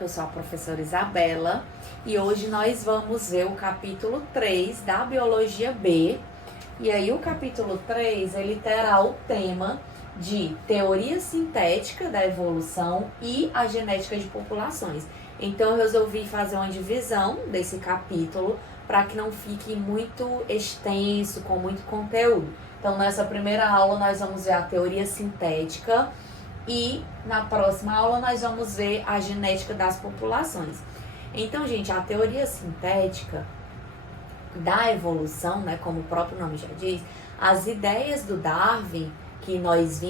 Eu sou a professora Isabela e hoje nós vamos ver o capítulo 3 da Biologia B. E aí o capítulo 3, ele terá o tema de teoria sintética da evolução e a genética de populações. Então eu resolvi fazer uma divisão desse capítulo para que não fique muito extenso, com muito conteúdo. Então nessa primeira aula nós vamos ver a teoria sintética e na próxima aula nós vamos ver a genética das populações. Então, gente, a teoria sintética da evolução, né, como o próprio nome já diz, as ideias do Darwin que nós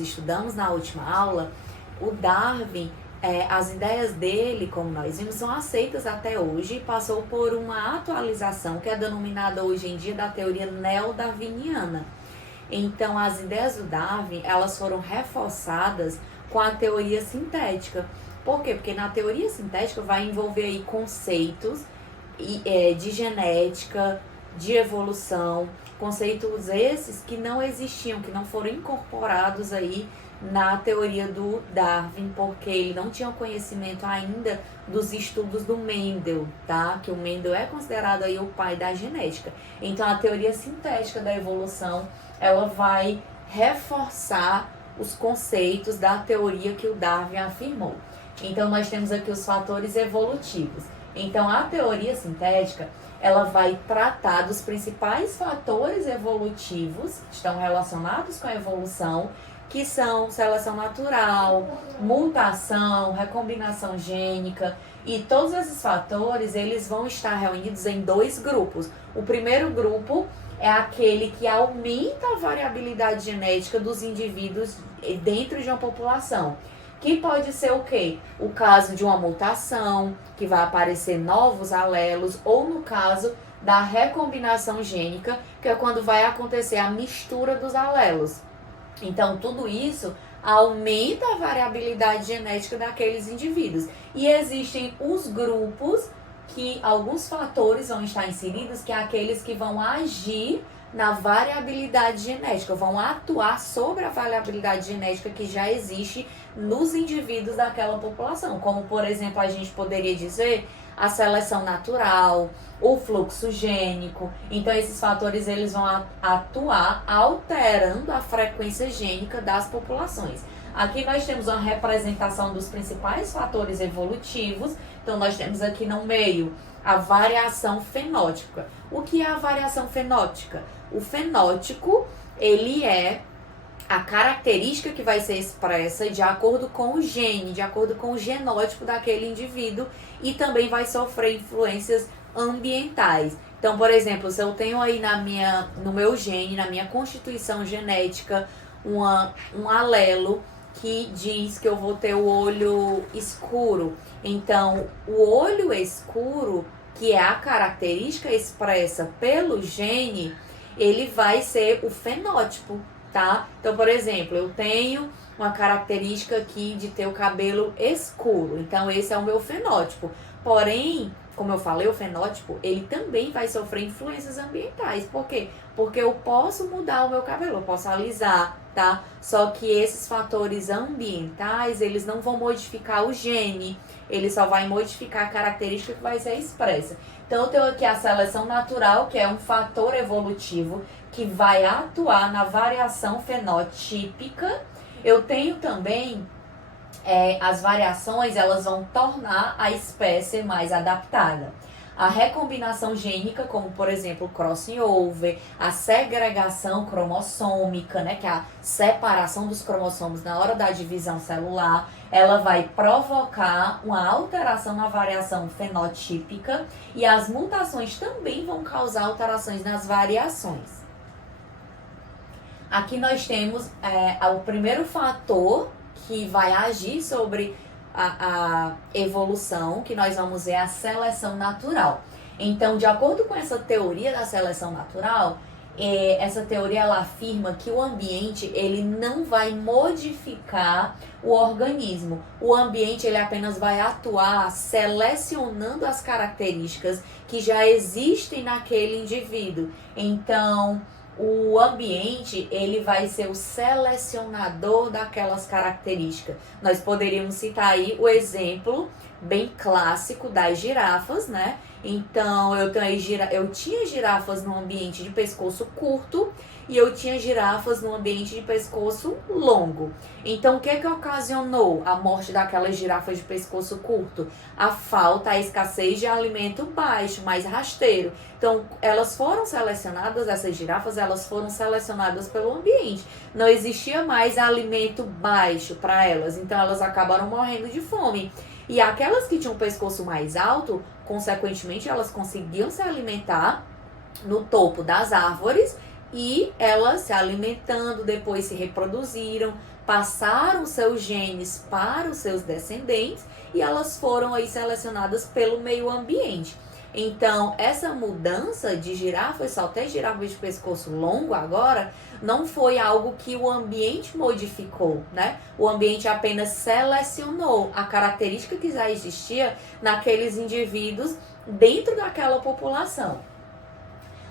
estudamos na última aula, o Darwin, as ideias dele, como nós vimos, são aceitas até hoje e passou por uma atualização que é denominada hoje em dia da teoria neo-darwiniana. Então, as ideias do Darwin, elas foram reforçadas com a teoria sintética. Por quê? Porque na teoria sintética vai envolver aí conceitos de genética, de evolução, conceitos esses que não existiam, que não foram incorporados aí na teoria do Darwin, porque ele não tinha conhecimento ainda dos estudos do Mendel, tá? Que o Mendel é considerado aí o pai da genética. Então, a teoria sintética da evolução, ela vai reforçar os conceitos da teoria que o Darwin afirmou. Então, nós temos aqui os fatores evolutivos. Então, a teoria sintética, ela vai tratar dos principais fatores evolutivos que estão relacionados com a evolução, que são seleção natural, mutação, recombinação gênica, e todos esses fatores, eles vão estar reunidos em dois grupos. O primeiro grupo é aquele que aumenta a variabilidade genética dos indivíduos dentro de uma população. Que pode ser o quê? O caso de uma mutação, que vai aparecer novos alelos, ou no caso da recombinação gênica, que é quando vai acontecer a mistura dos alelos. Então, tudo isso aumenta a variabilidade genética daqueles indivíduos. E existem os grupos que alguns fatores vão estar inseridos, que é aqueles que vão agir na variabilidade genética, vão atuar sobre a variabilidade genética que já existe nos indivíduos daquela população, como, por exemplo, a gente poderia dizer a seleção natural, o fluxo gênico. Então, esses fatores eles vão atuar alterando a frequência gênica das populações. Aqui nós temos uma representação dos principais fatores evolutivos. Então, nós temos aqui no meio a variação fenótica. O que é a variação fenótica? O fenótipo, ele é a característica que vai ser expressa de acordo com o gene, de acordo com o genótipo daquele indivíduo, e também vai sofrer influências ambientais. Então, por exemplo, se eu tenho aí no meu gene, na minha constituição genética, um alelo que diz que eu vou ter o olho escuro. Então, o olho escuro, que é a característica expressa pelo gene, ele vai ser o fenótipo, tá? Então, por exemplo, eu tenho uma característica aqui de ter o cabelo escuro. Então, esse é o meu fenótipo. Porém, como eu falei, o fenótipo, ele também vai sofrer influências ambientais. Por quê? Porque eu posso mudar o meu cabelo, eu posso alisar, tá? Só que esses fatores ambientais, eles não vão modificar o gene, ele só vai modificar a característica que vai ser expressa. Então, eu tenho aqui a seleção natural, que é um fator evolutivo que vai atuar na variação fenotípica. Eu tenho também as variações, elas vão tornar a espécie mais adaptada. A recombinação gênica, como por exemplo o crossing over, a segregação cromossômica, né, que é a separação dos cromossomos na hora da divisão celular, ela vai provocar uma alteração na variação fenotípica, e as mutações também vão causar alterações nas variações. Aqui nós temos o primeiro fator que vai agir sobre a evolução, que nós vamos ver a seleção natural. Então, de acordo com essa teoria da seleção natural, essa teoria ela afirma que o ambiente ele não vai modificar o organismo. O ambiente ele apenas vai atuar selecionando as características que já existem naquele indivíduo. Então, o ambiente ele vai ser o selecionador daquelas características. Nós poderíamos citar aí o exemplo bem clássico das girafas, né? Então eu tinha girafas no ambiente de pescoço curto e eu tinha girafas no ambiente de pescoço longo. Então o que ocasionou a morte daquelas girafas de pescoço curto? A falta, a escassez de alimento baixo, mais rasteiro. Então elas foram selecionadas, essas girafas, elas foram selecionadas pelo ambiente. Não existia mais alimento baixo para elas, então elas acabaram morrendo de fome. E aquelas que tinham um pescoço mais alto, consequentemente, elas conseguiam se alimentar no topo das árvores e elas se alimentando, depois se reproduziram, passaram seus genes para os seus descendentes e elas foram aí selecionadas pelo meio ambiente. Então, essa mudança de girafas, só ter girafas de pescoço longo agora, não foi algo que o ambiente modificou, né? O ambiente apenas selecionou a característica que já existia naqueles indivíduos dentro daquela população.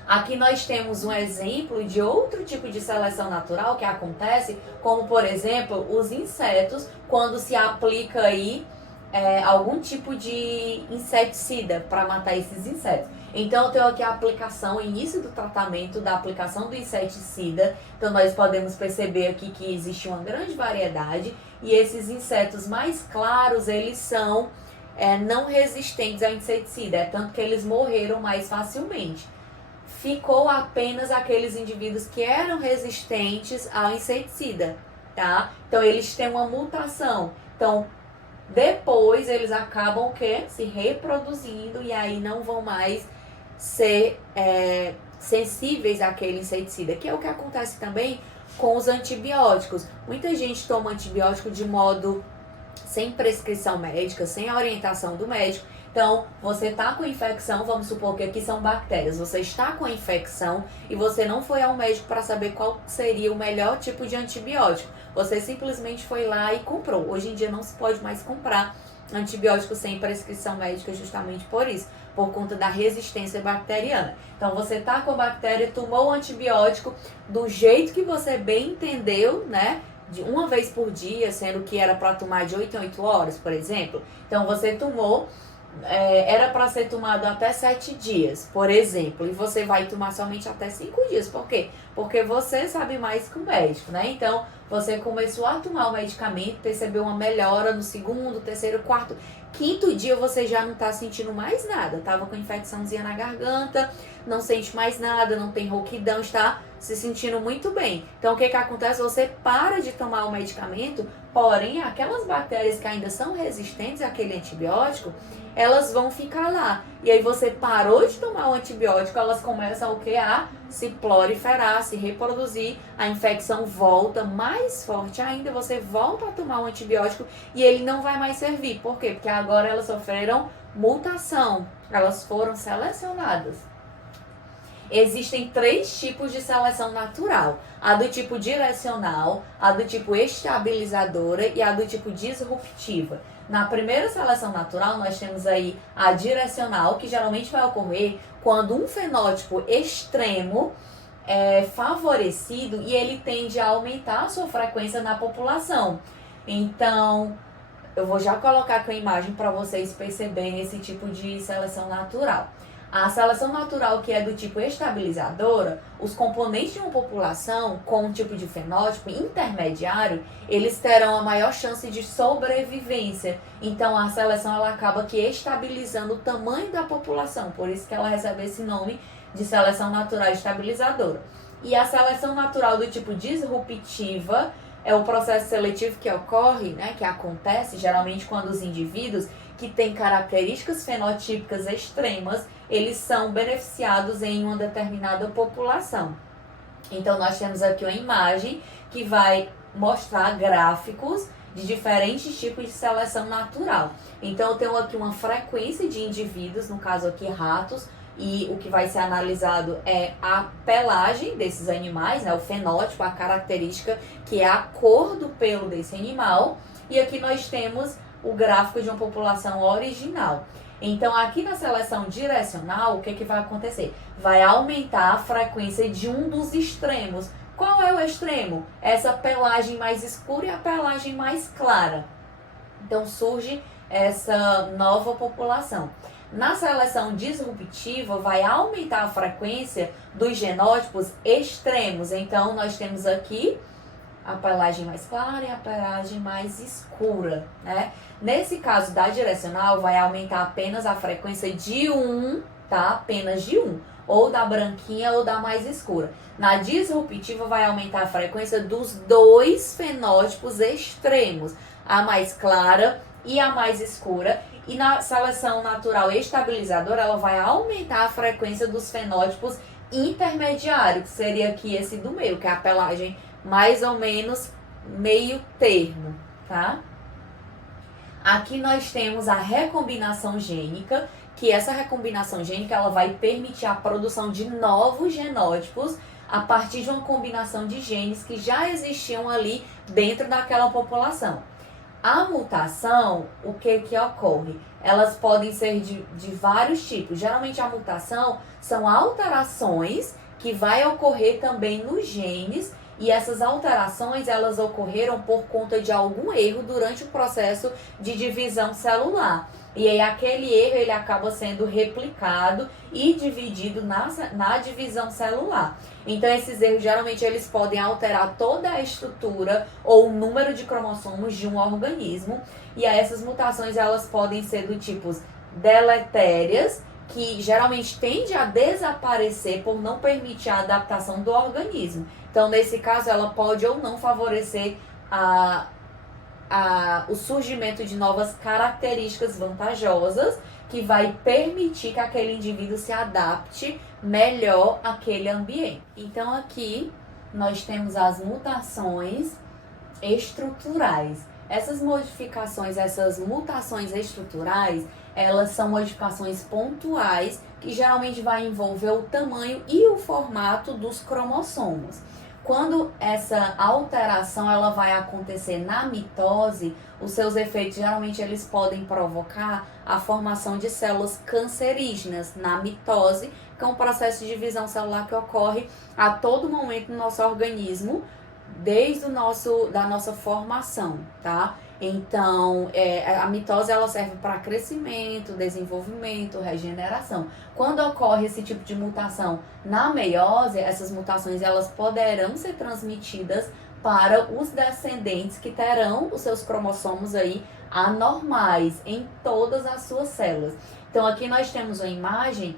Aqui nós temos um exemplo de outro tipo de seleção natural que acontece, como por exemplo, os insetos, quando se aplica aí algum tipo de inseticida para matar esses insetos. Então eu tenho aqui a aplicação, o início do tratamento da aplicação do inseticida. Então nós podemos perceber aqui que existe uma grande variedade e esses insetos mais claros, eles são não resistentes ao inseticida, tanto que eles morreram mais facilmente. Ficou apenas aqueles indivíduos que eram resistentes ao inseticida, tá? Então eles têm uma mutação. Então depois eles acabam o quê? Se reproduzindo e aí não vão mais ser sensíveis àquele inseticida, que é o que acontece também com os antibióticos. Muita gente toma antibiótico de modo sem prescrição médica, sem a orientação do médico. Então, você está com infecção, vamos supor que aqui são bactérias, você está com a infecção e você não foi ao médico para saber qual seria o melhor tipo de antibiótico. Você simplesmente foi lá e comprou. Hoje em dia não se pode mais comprar antibiótico sem prescrição médica justamente por isso, por conta da resistência bacteriana. Então, você está com bactéria, tomou o antibiótico do jeito que você bem entendeu, né? De uma vez por dia, sendo que era para tomar de 8 em 8 horas, por exemplo. Então, você tomou... era para ser tomado até 7 dias, por exemplo, e você vai tomar somente até 5 dias. Por quê? Porque você sabe mais que o médico, né? Então, você começou a tomar o medicamento, percebeu uma melhora no segundo, terceiro, quarto, quinto dia você já não tá sentindo mais nada. Tava com infecçãozinha na garganta, não sente mais nada, não tem rouquidão, está se sentindo muito bem. Então, o que acontece? Você para de tomar o medicamento, porém, aquelas bactérias que ainda são resistentes àquele antibiótico, elas vão ficar lá. E aí você parou de tomar o antibiótico, elas começam o quê? A se proliferar, se reproduzir, a infecção volta mais forte ainda, você volta a tomar o antibiótico e ele não vai mais servir. Por quê? Porque agora elas sofreram mutação, elas foram selecionadas. Existem 3 tipos de seleção natural: a do tipo direcional, a do tipo estabilizadora e a do tipo disruptiva. Na primeira seleção natural, nós temos aí a direcional, que geralmente vai ocorrer quando um fenótipo extremo é favorecido e ele tende a aumentar a sua frequência na população. Então, eu vou já colocar aqui a imagem para vocês perceberem esse tipo de seleção natural. A seleção natural, que é do tipo estabilizadora, os componentes de uma população com um tipo de fenótipo intermediário, eles terão a maior chance de sobrevivência. Então, a seleção ela acaba que estabilizando o tamanho da população, por isso que ela recebe esse nome de seleção natural estabilizadora. E a seleção natural do tipo disruptiva é o processo seletivo que ocorre, né, que acontece geralmente quando os indivíduos que têm características fenotípicas extremas, eles são beneficiados em uma determinada população. Então, nós temos aqui uma imagem que vai mostrar gráficos de diferentes tipos de seleção natural. Então, eu tenho aqui uma frequência de indivíduos, no caso aqui ratos, e o que vai ser analisado é a pelagem desses animais, né, o fenótipo, a característica, que é a cor do pelo desse animal. E aqui nós temos o gráfico de uma população original. Então, aqui na seleção direcional, o que vai acontecer? Vai aumentar a frequência de um dos extremos. Qual é o extremo? Essa pelagem mais escura e a pelagem mais clara. Então, surge essa nova população. Na seleção disruptiva, vai aumentar a frequência dos genótipos extremos. Então, nós temos aqui a pelagem mais clara e a pelagem mais escura, né? Nesse caso da direcional, vai aumentar apenas a frequência de um, tá? Apenas de um. Ou da branquinha ou da mais escura. Na disruptiva, vai aumentar a frequência dos dois fenótipos extremos. A mais clara e a mais escura. E na seleção natural estabilizadora, ela vai aumentar a frequência dos fenótipos intermediários, que seria aqui esse do meio, que é a pelagem mais ou menos meio termo, tá? Aqui nós temos a recombinação gênica, que essa recombinação gênica ela vai permitir a produção de novos genótipos a partir de uma combinação de genes que já existiam ali dentro daquela população. A mutação, o que ocorre? Elas podem ser de vários tipos. Geralmente a mutação são alterações que vai ocorrer também nos genes. E essas alterações, elas ocorreram por conta de algum erro durante o processo de divisão celular. E aí aquele erro, ele acaba sendo replicado e dividido na divisão celular. Então esses erros, geralmente, eles podem alterar toda a estrutura ou o número de cromossomos de um organismo. E aí essas mutações, elas podem ser do tipo deletérias, que geralmente tende a desaparecer por não permitir a adaptação do organismo. Então, nesse caso, ela pode ou não favorecer o surgimento de novas características vantajosas que vai permitir que aquele indivíduo se adapte melhor àquele ambiente. Então, aqui nós temos as mutações estruturais. Essas modificações, essas mutações estruturais, elas são modificações pontuais que geralmente vai envolver o tamanho e o formato dos cromossomos. Quando essa alteração ela vai acontecer na mitose, os seus efeitos geralmente eles podem provocar a formação de células cancerígenas na mitose, que é um processo de divisão celular que ocorre a todo momento no nosso organismo, desde da nossa formação, tá? Então, a mitose ela serve para crescimento, desenvolvimento, regeneração. Quando ocorre esse tipo de mutação na meiose, essas mutações elas poderão ser transmitidas para os descendentes que terão os seus cromossomos aí anormais em todas as suas células. Então, aqui nós temos uma imagem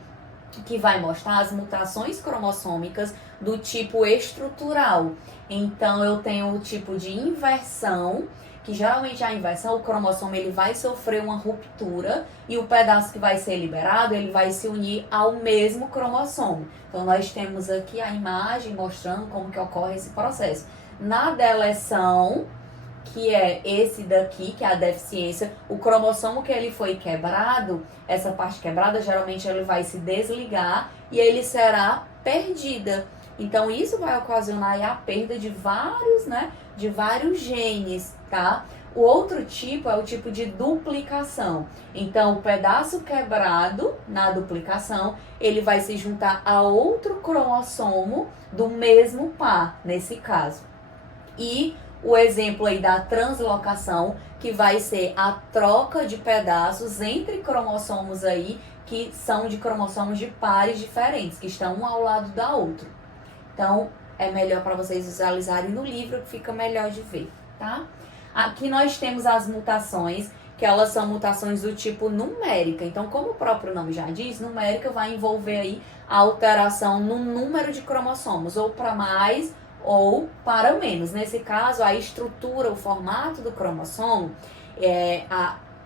que vai mostrar as mutações cromossômicas do tipo estrutural. Então, eu tenho o tipo de inversão, que geralmente a inversão, o cromossomo ele vai sofrer uma ruptura e o pedaço que vai ser liberado, ele vai se unir ao mesmo cromossomo. Então, nós temos aqui a imagem mostrando como que ocorre esse processo. Na deleção, que é esse daqui, que é a deficiência, o cromossomo que ele foi quebrado, essa parte quebrada, geralmente ele vai se desligar e ele será perdida. Então, isso vai ocasionar a perda de vários genes, tá? O outro tipo é o tipo de duplicação. Então, o pedaço quebrado na duplicação, ele vai se juntar a outro cromossomo do mesmo par, nesse caso. E o exemplo aí da translocação, que vai ser a troca de pedaços entre cromossomos aí, que são de cromossomos de pares diferentes, que estão um ao lado da outra. Então, é melhor para vocês visualizarem no livro, que fica melhor de ver, tá? Aqui nós temos as mutações, que elas são mutações do tipo numérica. Então, como o próprio nome já diz, numérica vai envolver aí a alteração no número de cromossomos, ou para mais ou para menos. Nesse caso, a estrutura, o formato do cromossomo,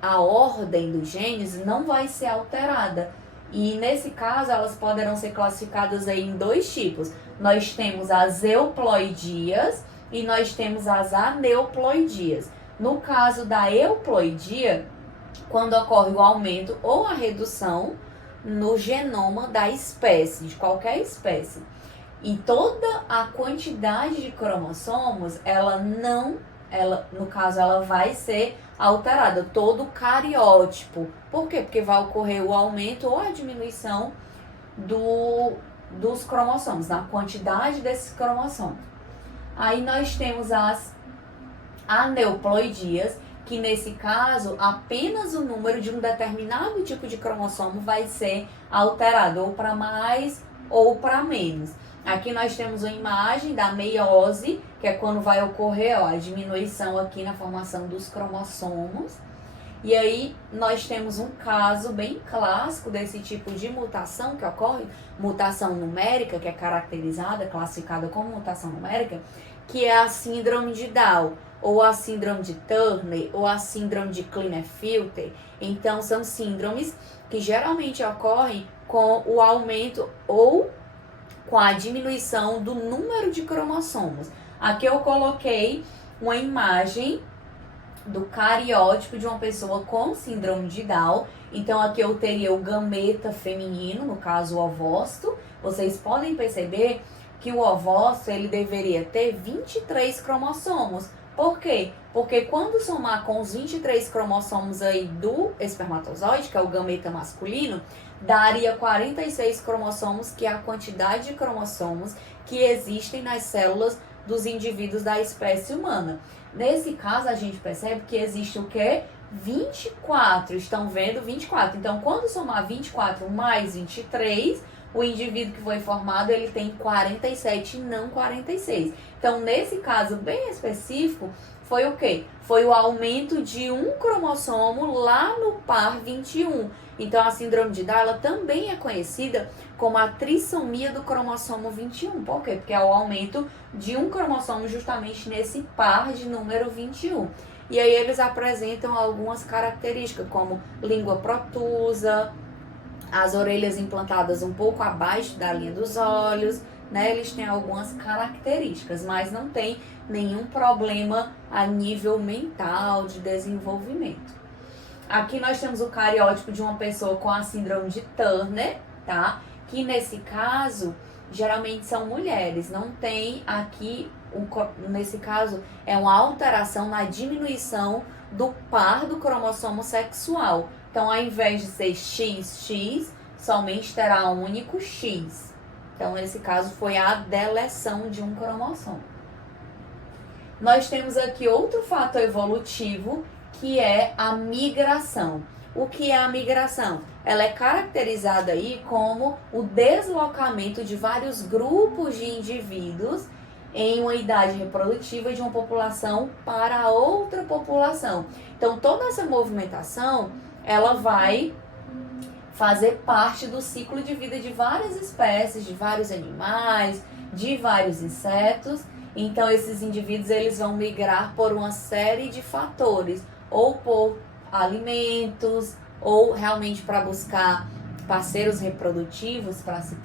a ordem dos genes não vai ser alterada. E nesse caso, elas poderão ser classificadas aí em dois tipos. Nós temos as euploidias e nós temos as aneuploidias. No caso da euploidia, quando ocorre o aumento ou a redução no genoma da espécie, de qualquer espécie. E toda a quantidade de cromossomos, ela não ela, no caso, ela vai ser alterada, todo o cariótipo. Por quê? Porque vai ocorrer o aumento ou a diminuição dos cromossomos, na quantidade desses cromossomos. Aí nós temos as aneuploidias, que nesse caso apenas o número de um determinado tipo de cromossomo vai ser alterado, ou para mais ou para menos. Aqui nós temos uma imagem da meiose, que é quando vai ocorrer a diminuição aqui na formação dos cromossomos. E aí nós temos um caso bem clássico desse tipo de mutação que ocorre, mutação numérica, que é caracterizada, classificada como mutação numérica, que é a síndrome de Down, ou a síndrome de Turner, ou a síndrome de Klinefelter. Então, são síndromes que geralmente ocorrem com o aumento ou com a diminuição do número de cromossomos. Aqui eu coloquei uma imagem do cariótipo de uma pessoa com síndrome de Down. Então, aqui eu teria o gameta feminino, no caso o ovócito. Vocês podem perceber que o ovócito ele deveria ter 23 cromossomos. Por quê? Porque quando somar com os 23 cromossomos aí do espermatozoide, que é o gameta masculino, daria 46 cromossomos, que é a quantidade de cromossomos que existem nas células dos indivíduos da espécie humana. Nesse caso, a gente percebe que existe o quê? 24. Estão vendo? 24. Então, quando somar 24 mais 23, o indivíduo que foi formado, ele tem 47 e não 46. Então, nesse caso bem específico, foi o quê? Foi o aumento de um cromossomo lá no par 21. Então, a síndrome de Down, ela também é conhecida como a trissomia do cromossomo 21. Por quê? Porque é o aumento de um cromossomo justamente nesse par de número 21. E aí eles apresentam algumas características, como língua protusa, as orelhas implantadas um pouco abaixo da linha dos olhos, né? Eles têm algumas características, mas não tem nenhum problema a nível mental, de desenvolvimento. Aqui nós temos o cariótipo de uma pessoa com a síndrome de Turner, tá? Que nesse caso, geralmente são mulheres. Não tem aqui, nesse caso, é uma alteração na diminuição do par do cromossomo sexual. Então, ao invés de ser XX, somente terá um único X. Então, nesse caso, foi a deleção de um cromossomo. Nós temos aqui outro fator evolutivo, que é a migração. O que é a migração? Ela é caracterizada aí como o deslocamento de vários grupos de indivíduos em uma idade reprodutiva de uma população para outra população. Então, toda essa movimentação, ela vai fazer parte do ciclo de vida de várias espécies, de vários animais, de vários insetos. Então, esses indivíduos eles vão migrar por uma série de fatores, ou por alimentos, ou realmente para buscar parceiros reprodutivos para se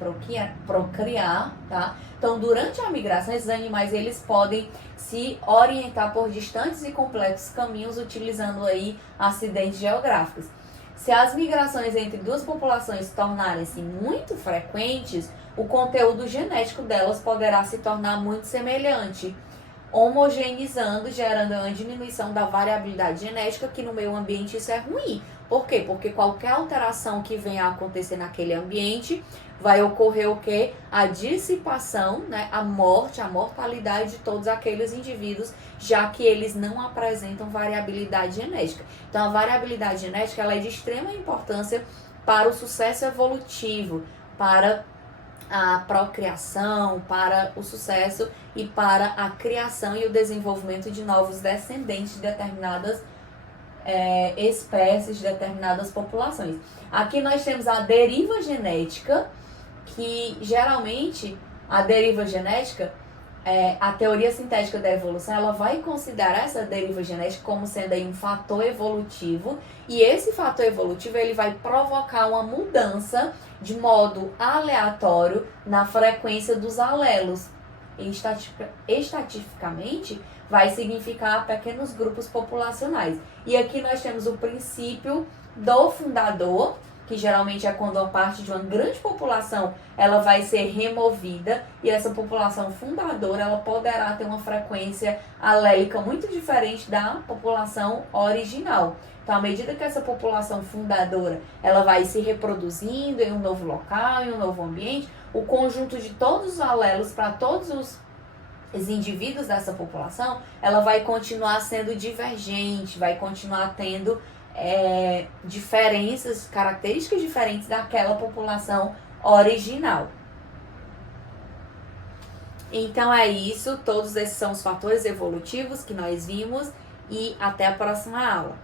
procriar, tá? Então, durante a migração, esses animais eles podem se orientar por distantes e complexos caminhos utilizando aí acidentes geográficos. Se as migrações entre duas populações tornarem-se muito frequentes, o conteúdo genético delas poderá se tornar muito semelhante, homogeneizando, gerando uma diminuição da variabilidade genética, que no meio ambiente isso é ruim. Por quê? Porque qualquer alteração que venha a acontecer naquele ambiente, vai ocorrer o quê? A dissipação, né? A morte, a mortalidade de todos aqueles indivíduos, já que eles não apresentam variabilidade genética. Então, a variabilidade genética ela é de extrema importância para o sucesso evolutivo, para a procriação, para o sucesso e para a criação e o desenvolvimento de novos descendentes de determinadas espécies, de determinadas populações. Aqui nós temos a deriva genética, que geralmente a deriva genética, a teoria sintética da evolução, ela vai considerar essa deriva genética como sendo aí um fator evolutivo, e esse fator evolutivo ele vai provocar uma mudança de modo aleatório na frequência dos alelos. Estatificamente, vai significar pequenos grupos populacionais. E aqui nós temos o princípio do fundador, que geralmente é quando uma parte de uma grande população ela vai ser removida, e essa população fundadora ela poderá ter uma frequência alélica muito diferente da população original. Então, à medida que essa população fundadora ela vai se reproduzindo em um novo local, em um novo ambiente, o conjunto de todos os alelos para todos os indivíduos dessa população, ela vai continuar sendo divergente, vai continuar tendo diferenças, características diferentes daquela população original. Então é isso, todos esses são os fatores evolutivos que nós vimos, e até a próxima aula.